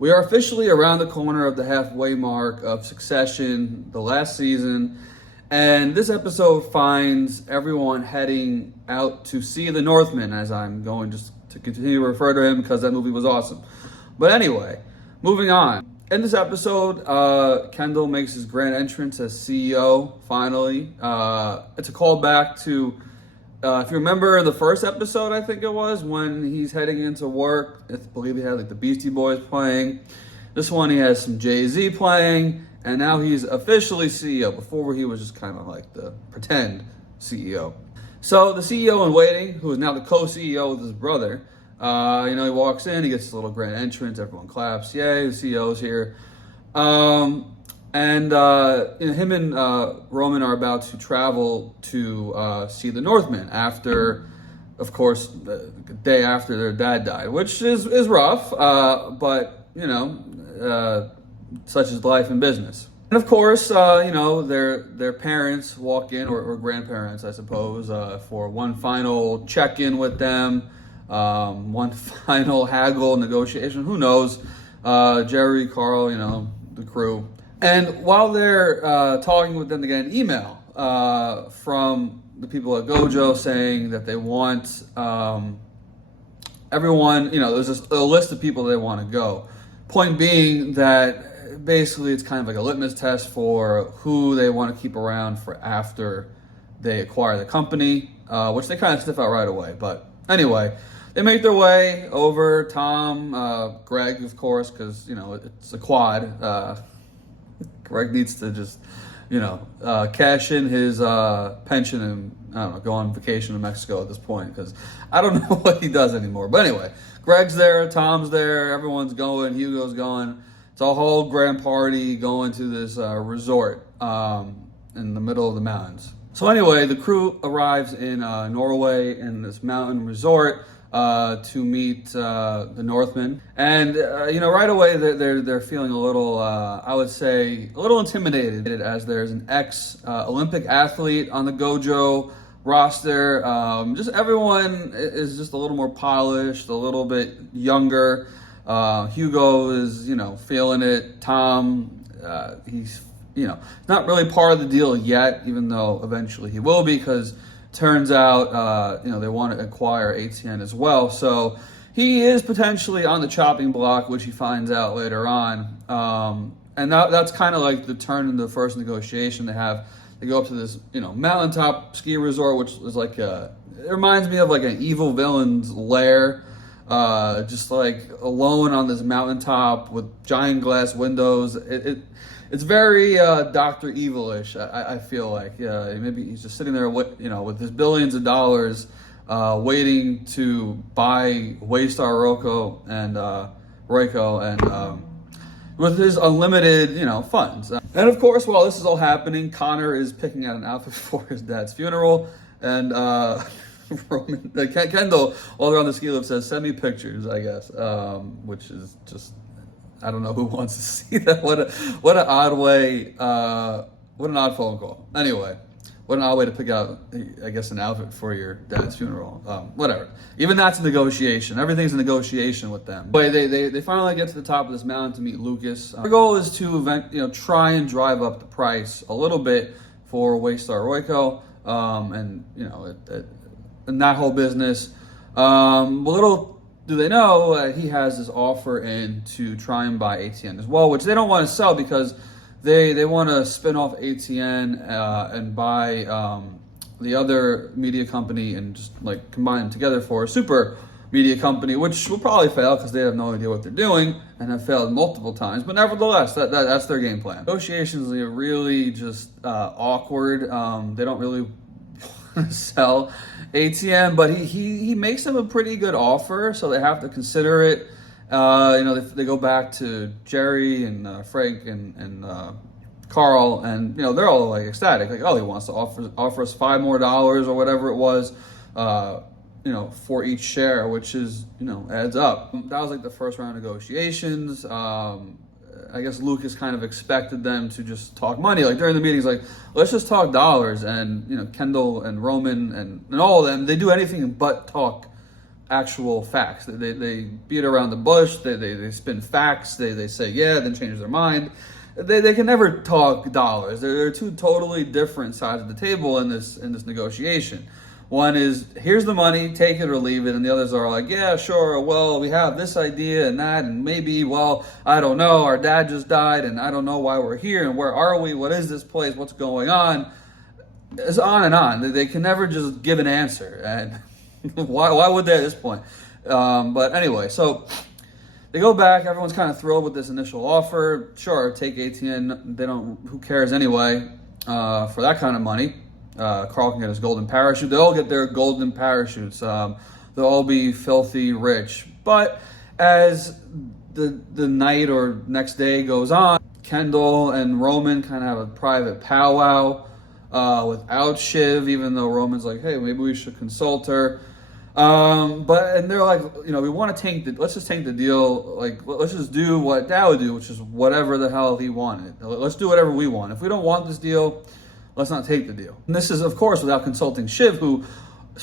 We are officially around the corner of the halfway mark of Succession, the last season, and this episode finds everyone heading out to see the Northman, as I'm going just to continue to refer to him because that movie was awesome. But anyway, moving on. In this episode, Kendall makes his grand entrance as CEO, finally. It's a callback to, if you remember the first episode, I think it was, when he's heading into work. I believe he had like the Beastie Boys playing. This one, he has some Jay-Z playing, and now he's officially CEO. Before, he was just kind of like the pretend CEO. So the CEO in waiting, who is now the co-CEO with his brother, he walks in, he gets a little grand entrance, everyone claps, yay, the CEO's here. Him and Roman are about to travel to see the Northman after, of course, the day after their dad died, which is rough, but, such is life and business. And of course, their parents walk in, or grandparents, I suppose, for one final check-in with them. One final haggle negotiation, who knows, Jerry, Carl, the crew. And while they're talking with them, they get an email from the people at Gojo saying that they want everyone, there's a list of people they want to go. Point being that basically it's kind of like a litmus test for who they want to keep around for after they acquire the company, which they kind of sniff out right away. But anyway, they make their way over. Tom, Greg, of course, because, it's a quad. Greg needs to just, cash in his pension and, go on vacation to Mexico at this point, because I don't know what he does anymore. But anyway, Greg's there, Tom's there, everyone's going, Hugo's going. It's a whole grand party going to this resort in the middle of the mountains. So anyway, the crew arrives in Norway in this mountain resort to meet the Northman, and right away they're feeling a little, I would say, a little intimidated, as there's an ex-Olympic athlete on the Gojo roster. Just everyone is just a little more polished, a little bit younger. Hugo is feeling it. Tom, he's not really part of the deal yet, even though eventually he will be, because turns out, they want to acquire ATN as well. So he is potentially on the chopping block, which he finds out later on. And that's kind of like the turn in the first negotiation they have. They go up to this, mountaintop ski resort, which is like it reminds me of like an evil villain's lair. Just like alone on this mountaintop with giant glass windows. It's very Dr. Evil-ish, I feel like. Maybe he's just sitting there with his billions of dollars, waiting to buy Waystar Royco and with his unlimited, funds. And of course, while this is all happening, Connor is picking out an outfit for his dad's funeral, and Kendall, while they're on the ski lift, says, "Send me pictures," I guess, which is just, I don't know who wants to see that. What an odd way, what an odd phone call. Anyway, what an odd way to pick out, I guess, an outfit for your dad's funeral. Whatever. Even that's a negotiation. Everything's a negotiation with them. But they finally get to the top of this mountain to meet Lukas. Their goal is to try and drive up the price a little bit for Waystar Royco, and that whole business. Little do they know, he has this offer in to try and buy ATN as well, which they don't want to sell because they want to spin off ATN and buy the other media company and just like combine them together for a super media company, which will probably fail because they have no idea what they're doing and have failed multiple times. But nevertheless, that's their game plan. Negotiations are really just awkward. They don't really want to sell ATN, but he makes them a pretty good offer, so they have to consider it. They go back to Jerry and Frank and Carl, and they're all like ecstatic, like, oh, he wants to offer us $5 more or whatever it was, for each share, which is adds up. That was like the first round of negotiations. I guess Lukas kind of expected them to just talk money. Like during the meetings, like, let's just talk dollars. And Kendall and Roman and all of them, they do anything but talk actual facts. They beat around the bush. They spin facts. They say yeah, then change their mind. They can never talk dollars. They're two totally different sides of the table in this negotiation. One is, here's the money, take it or leave it, and the others are like, yeah, sure, well, we have this idea and that, and maybe, well, I don't know, our dad just died, and I don't know why we're here, and where are we, what is this place, what's going on? It's on and on. They can never just give an answer, and why would they at this point? But anyway, so they go back, everyone's kind of thrilled with this initial offer. Sure, take ATN, who cares anyway, for that kind of money. Carl can get his golden parachute. They all get their golden parachutes. They'll all be filthy rich. But as the night or next day goes on, Kendall and Roman kind of have a private powwow without Shiv, even though Roman's like, hey, maybe we should consult her. And they're like, we want to let's just tank the deal. Like, let's just do what Dad would do, which is whatever the hell he wanted. Let's do whatever we want. If we don't want this deal, let's not take the deal. And this is, of course, without consulting Shiv, who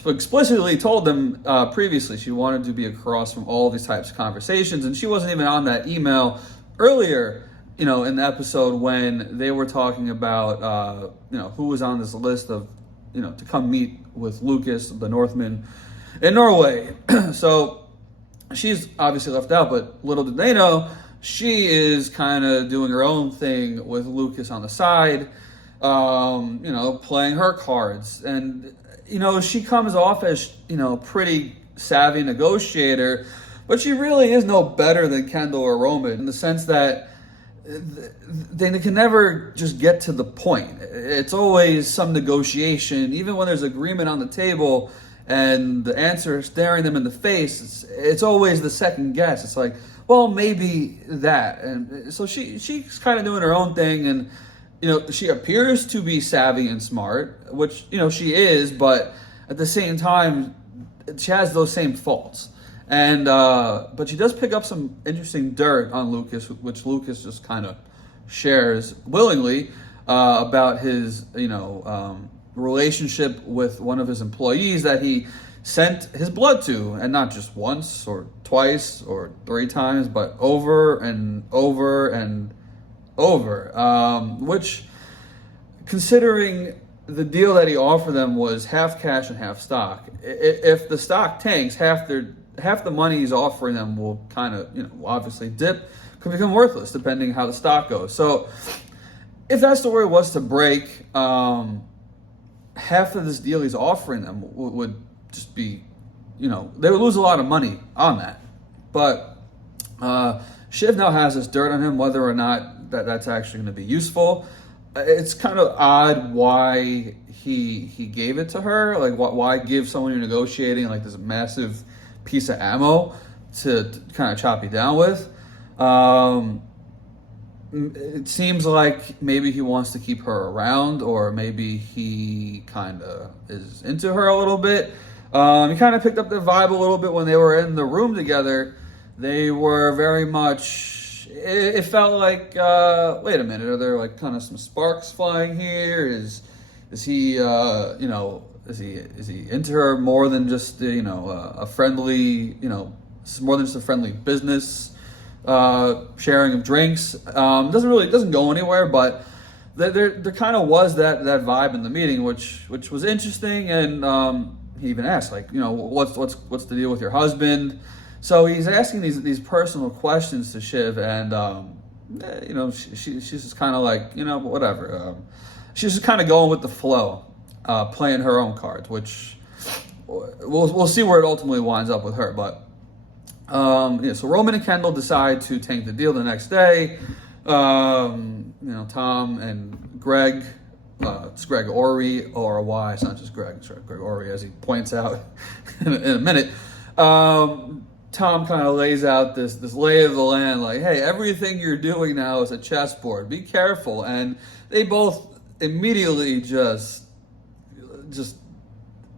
explicitly told them previously she wanted to be across from all of these types of conversations. And she wasn't even on that email earlier, in the episode when they were talking about, who was on this list of, to come meet with Lukas, the Northman, in Norway. So she's obviously left out, but little did they know, she is kind of doing her own thing with Lukas on the side. Playing her cards. And, she comes off as, pretty savvy negotiator, but she really is no better than Kendall or Roman in the sense that they can never just get to the point. It's always some negotiation, even when there's agreement on the table and the answer is staring them in the face. It's always the second guess. It's like, well, maybe that. And so she's kind of doing her own thing, and she appears to be savvy and smart, which, she is, but at the same time, she has those same faults. And, but she does pick up some interesting dirt on Lukas, which Lukas just kind of shares willingly, about his, relationship with one of his employees that he sent his blood to, and not just once or twice or 3 times, but over and over and over, which, considering the deal that he offered them was half cash and half stock, if the stock tanks, half the money he's offering them will kind of, obviously dip, could become worthless depending how the stock goes. So if that story was to break, half of this deal he's offering them would just be, they would lose a lot of money on that. But Shiv now has this dirt on him, whether or not that's actually going to be useful. It's kind of odd why he gave it to her. Like, why give someone you're negotiating like this massive piece of ammo to kind of chop you down with? It seems like maybe he wants to keep her around, or maybe he kind of is into her a little bit. He kind of picked up the vibe a little bit when they were in the room together. They were very much, it felt like, wait a minute, are there like kind of some sparks flying here? Is he, is he into her more than just, a friendly, more than just a friendly business sharing of drinks? Doesn't go anywhere, but there kind of was that vibe in the meeting, which was interesting. And he even asked, like, what's the deal with your husband? So he's asking these personal questions to Shiv, and she's just kind of like, whatever. She's just kind of going with the flow, playing her own cards, which we'll see where it ultimately winds up with her. But so Roman and Kendall decide to tank the deal the next day. Tom and Greg, it's Greg Ori, O-R-Y, it's not just Greg, it's Greg Ori, as he points out in a minute. Tom kind of lays out this lay of the land, like, hey, everything you're doing now is a chessboard. Be careful. And they both immediately just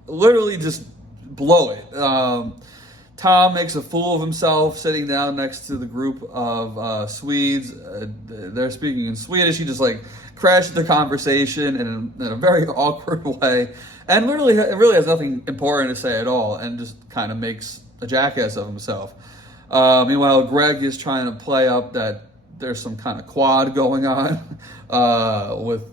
literally just blow it. Tom makes a fool of himself sitting down next to the group of Swedes. They're speaking in Swedish. He just like crashed the conversation in a very awkward way, and literally it really has nothing important to say at all, and just kind of makes a jackass of himself. Meanwhile, Greg is trying to play up that there's some kind of quad going on with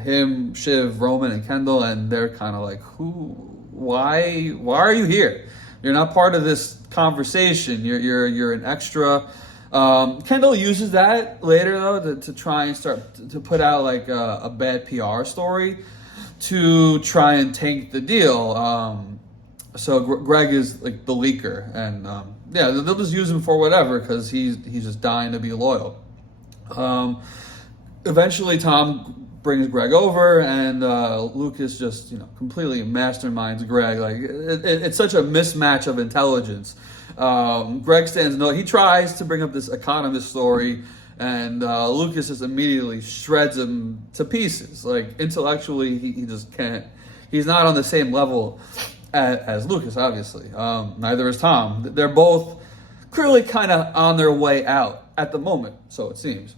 him, Shiv, Roman, and Kendall, and they're kind of like, why are you here? You're not part of this conversation. You're an extra. Kendall uses that later though to try and start to put out like a bad PR story to try and tank the deal. So Greg is like the leaker, and they'll just use him for whatever because he's just dying to be loyal. Eventually, Tom brings Greg over, and Lukas just completely masterminds Greg. Like it's such a mismatch of intelligence. Greg stands no. He tries to bring up this economist story, and Lukas just immediately shreds him to pieces. Like intellectually, he just can't. He's not on the same level as Lukas, obviously. Neither is Tom. They're both clearly kind of on their way out at the moment, so it seems.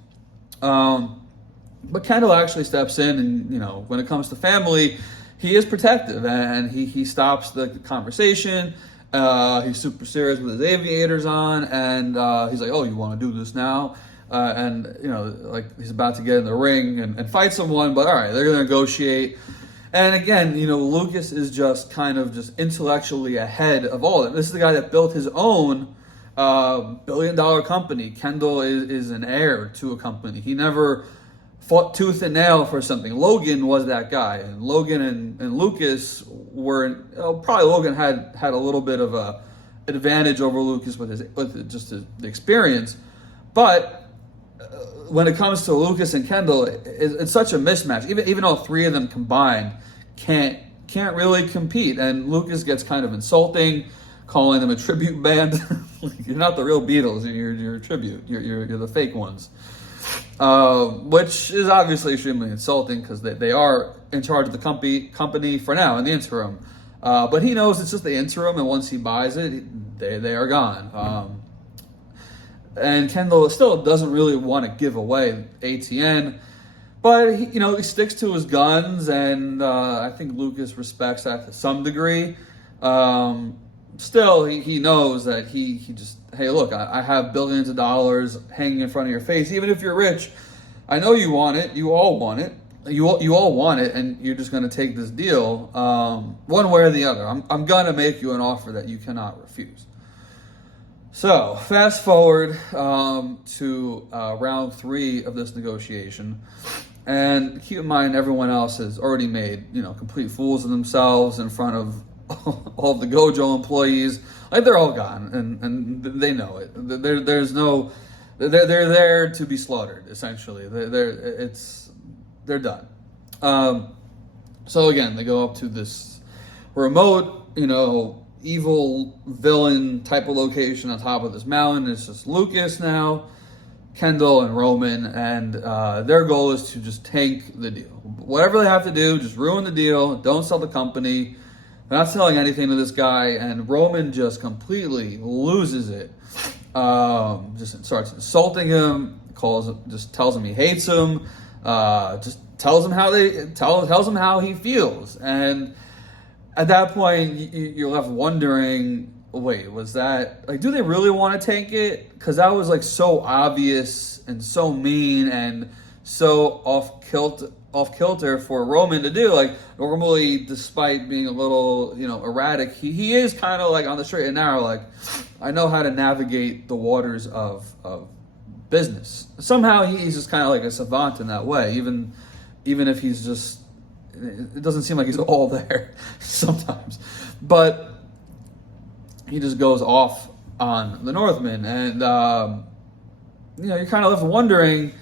But Kendall actually steps in, and when it comes to family, he is protective, and he stops the conversation. He's super serious with his aviators on, and he's like, "Oh, you want to do this now?" And like he's about to get in the ring and fight someone, but all right, they're gonna negotiate. And again, Lukas is just kind of just intellectually ahead of all of them. This is the guy that built his own billion-dollar company. Kendall is an heir to a company. He never fought tooth and nail for something. Logan was that guy, and Logan and Lukas were probably Logan had a little bit of a advantage over Lukas with the experience, but when it comes to Lukas and Kendall, it's such a mismatch. Even all three of them combined can't really compete, and Lukas gets kind of insulting, calling them a tribute band. You're not the real Beatles. You're a tribute. You're the fake ones. Which is obviously extremely insulting because they are in charge of the company for now in the interim. But he knows it's just the interim, and once he buys it, they are gone. And Kendall still doesn't really want to give away ATN, but he sticks to his guns, and I think Lukas respects that to some degree. Still, he knows that he just, hey, look, I have billions of dollars hanging in front of your face. Even if you're rich, I know you want it. You all want it. You all want it, and you're just going to take this deal one way or the other. I'm going to make you an offer that you cannot refuse. So, fast forward to round 3 of this negotiation. And keep in mind, everyone else has already made, complete fools of themselves in front of all of the Gojo employees. Like, they're all gone, and they know it. There's no... They're there to be slaughtered, essentially. They're done. So again, they go up to this remote, evil villain type of location on top of this mountain. It's just Lukas now, Kendall, and Roman, and their goal is to just tank the deal. Whatever they have to do, just ruin the deal. Don't sell the company. They're not selling anything to this guy, and Roman just completely loses it. Just starts insulting him, tells him he hates him, just tells him how he feels, and at that point you're left wondering, wait, was that like, do they really want to tank it? Because that was like so obvious and so mean and so off kilter for Roman to do. Like, normally, despite being a little, erratic, he is kind of like on the straight and narrow. Like, I know how to navigate the waters of business. Somehow he's just kind of like a savant in that way, even if he's just, it doesn't seem like he's all there sometimes. But he just goes off on the Northman, and you're kind of left wondering,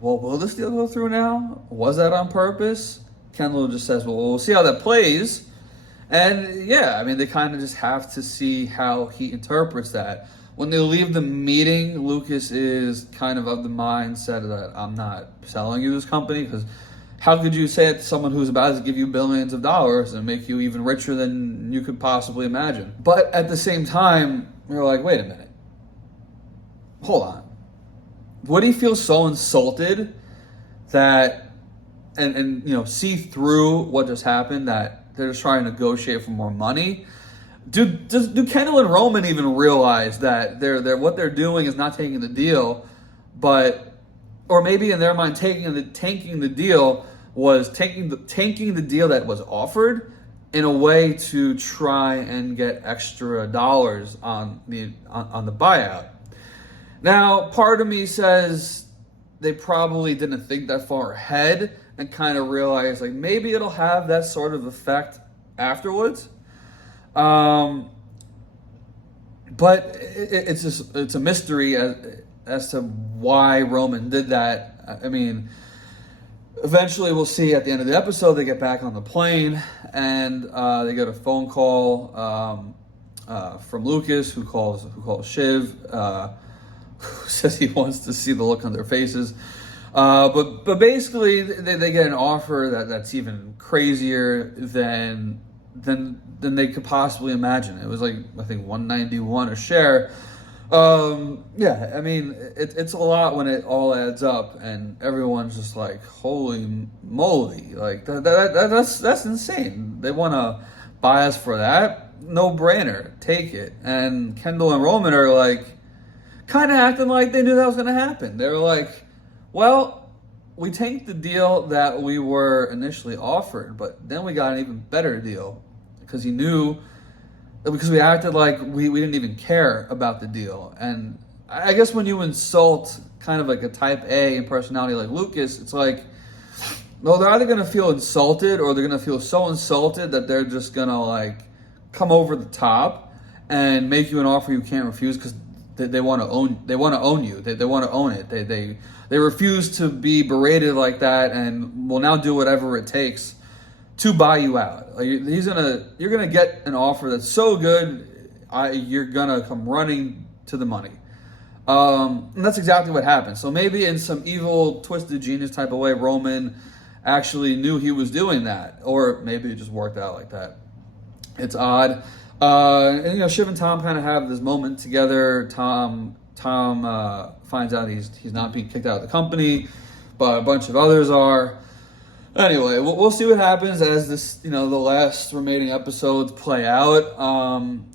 well, will this deal go through now? Was that on purpose? Kendall just says, well, we'll see how that plays. And yeah, they kind of just have to see how he interprets that. When they leave the meeting, Lukas is kind of the mindset that I'm not selling you this company, because how could you say it to someone who's about to give you billions of dollars and make you even richer than you could possibly imagine? But at the same time, you're like, wait a minute. Hold on. Would he feel so insulted that, and see through what just happened, that they're just trying to negotiate for more money? do Kendall and Roman even realize that what they're doing is not taking the deal, but or maybe in their mind tanking the deal was tanking the deal that was offered in a way to try and get extra dollars on the buyout. Now, part of me says they probably didn't think that far ahead and kind of realized like maybe it'll have that sort of effect afterwards. But it's a mystery as to why Roman did that. I mean, eventually we'll see at the end of the episode they get back on the plane and they get a phone call from Lukas who calls Shiv, who says he wants to see the look on their faces. But basically they get an offer that's even crazier than they could possibly imagine. It was like, I think, $191 a share. Yeah, I mean, it's a lot when it all adds up, and everyone's just like, holy moly, like that's insane. They want to buy us for that? No brainer, take it. And Kendall and Roman are like, kind of acting like they knew that was going to happen. They were like, well, we tanked the deal that we were initially offered, but then we got an even better deal because we acted like we didn't even care about the deal. And I guess when you insult kind of like a type A personality like Lukas, it's like, no, they're either going to feel insulted or they're going to feel so insulted that they're just going to like come over the top and make you an offer you can't refuse because they want to own you. They want to own it. They refuse to be berated like that and will now do whatever it takes to buy you out. Like you're gonna get an offer that's so good, you're gonna come running to the money. And that's exactly what happened. So maybe in some evil, twisted genius type of way, Roman actually knew he was doing that, or maybe it just worked out like that. It's odd. And Shiv and Tom kind of have this moment together. Tom finds out he's not being kicked out of the company, but a bunch of others are. Anyway, we'll see what happens as the last remaining episodes play out.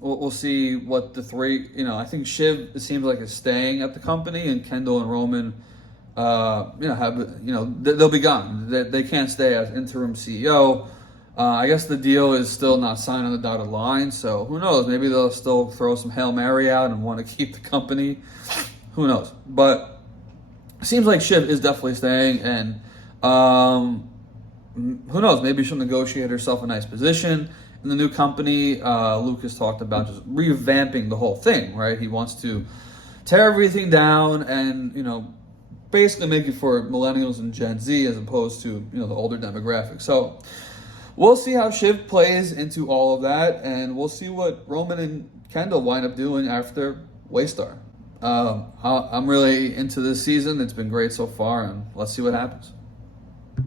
We'll see what the three. I think Shiv, it seems like, is staying at the company, and Kendall and Roman, they'll be gone. They can't stay as interim CEO. I guess the deal is still not signed on the dotted line, so who knows? Maybe they'll still throw some Hail Mary out and want to keep the company. Who knows? But it seems like Shiv is definitely staying, and who knows? Maybe she'll negotiate herself a nice position in the new company. Lukas talked about just revamping the whole thing, right? He wants to tear everything down and, basically make it for millennials and Gen Z as opposed to, the older demographic. So we'll see how Shiv plays into all of that, and we'll see what Roman and Kendall wind up doing after Waystar. I'm really into this season. It's been great so far, and let's see what happens.